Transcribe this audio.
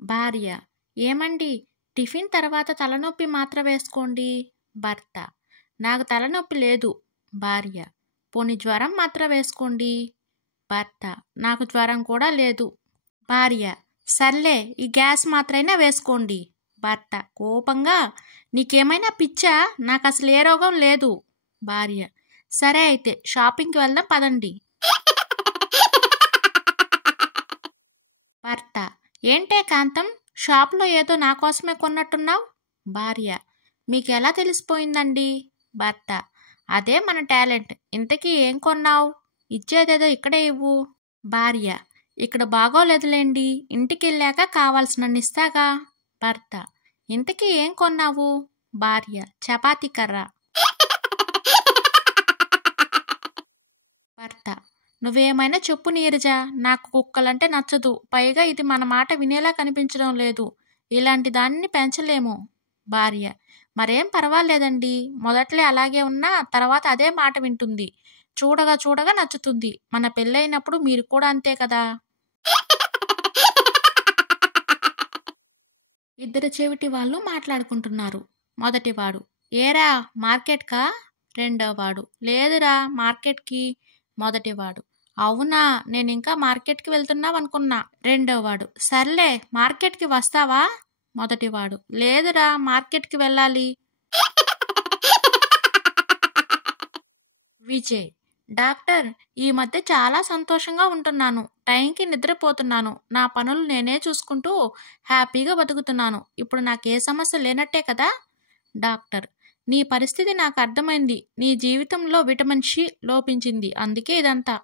భార్య: ఏమండి, టిఫిన్ తర్వాత తలనొప్పి మాత్ర వేసుకోండి. భర్త: నాకు తలనొప్పి లేదు. భార్య: పోనీ జ్వరం మాత్ర వేసుకోండి. భర్త: నాకు జ్వరం కూడా లేదు. భార్య: సర్లే, ఈ గ్యాస్ మాత్రైనా వేసుకోండి. భర్త కోపంగా: నీకేమైనా పిచ్చా? నాకు అసలు ఏ రోగం లేదు. భార్య: సరే అయితే షాపింగ్కి వెళ్దాం పదండి. భర్త: ఏంటే కాంతం, షాప్లో ఏదో నా కోసమే కొన్నట్టున్నావు. భార్య: మీకెలా తెలిసిపోయిందండి. భర్త: అదే మన టాలెంట్. ఇంతకీ ఏం కొన్నావు? ఇచ్చేదేదో ఇక్కడే ఇవ్వు. భార్య: ఇక్కడ బాగోలేదులేండి, ఇంటికెళ్ళాక కావాల్సినన్ని ఇస్తాగా. భర్త: ఇంతకీ ఏం కొన్నావు? భార్య: చపాతీ కర్ర. భర్త: నువ్వేమైనా చెప్పు నీరజ, నాకు కుక్కలంటే నచ్చదు. పైగా ఇది మన మాట వినేలా కనిపించడం లేదు. ఇలాంటి దానిని పెంచలేము. భార్య: మరేం పర్వాలేదండి, మొదట్లో అలాగే ఉన్నా తర్వాత అదే మాట వింటుంది. చూడగా చూడగా నచ్చుతుంది. మన పెళ్ళైనప్పుడు మీరు కూడా అంతే కదా. ఇద్దరు చెవిటి వాళ్ళు మాట్లాడుకుంటున్నారు. మొదటివాడు: ఏరా మార్కెట్కా? రెండోవాడు: లేదురా మార్కెట్కి. మొదటివాడు: అవునా, నేను ఇంకా మార్కెట్కి వెళ్తున్నావనుకున్నా. రెండోవాడు: సర్లే, మార్కెట్కి వస్తావా? మొదటివాడు: లేదురా మార్కెట్కి వెళ్ళాలి. విజయ్: డాక్టర్, ఈ మధ్య చాలా సంతోషంగా ఉంటున్నాను. టైంకి నిద్రపోతున్నాను. నా పనులు నేనే చూసుకుంటూ హ్యాపీగా బతుకుతున్నాను. ఇప్పుడు నాకే సమస్య లేనట్టే కదా. డాక్టర్: నీ పరిస్థితి నాకు అర్థమైంది. నీ జీవితంలో విటమిన్ సి లోపించింది, అందుకే ఇదంతా.